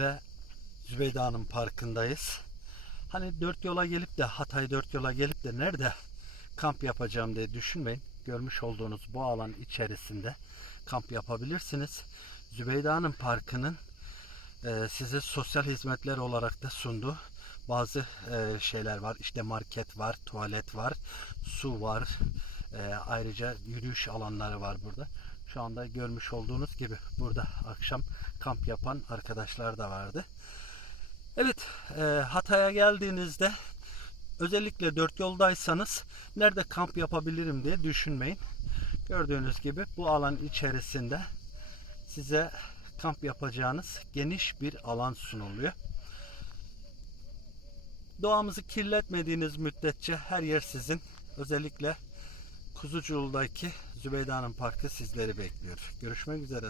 ve Zübeyde Hanım Parkı'ndayız. Hani dört yola gelip de Hatay dört yola gelip de nerede kamp yapacağım diye düşünmeyin. Görmüş olduğunuz bu alan içerisinde kamp yapabilirsiniz. Zübeyde Hanım Parkı'nın e, size sosyal hizmetler olarak da sunduğu bazı e, şeyler var. İşte market var, tuvalet var, su var. E, ayrıca yürüyüş alanları var burada. Şu anda görmüş olduğunuz gibi burada akşam kamp yapan arkadaşlar da vardı. Evet, e, Hatay'a geldiğinizde özellikle dört yoldaysanız nerede kamp yapabilirim diye düşünmeyin. Gördüğünüz gibi bu alan içerisinde size kamp yapacağınız geniş bir alan sunuluyor. Doğamızı kirletmediğiniz müddetçe her yer sizin. Özellikle Kuzucuğul'daki Zübeyde Hanım Parkı sizleri bekliyor. Görüşmek üzere.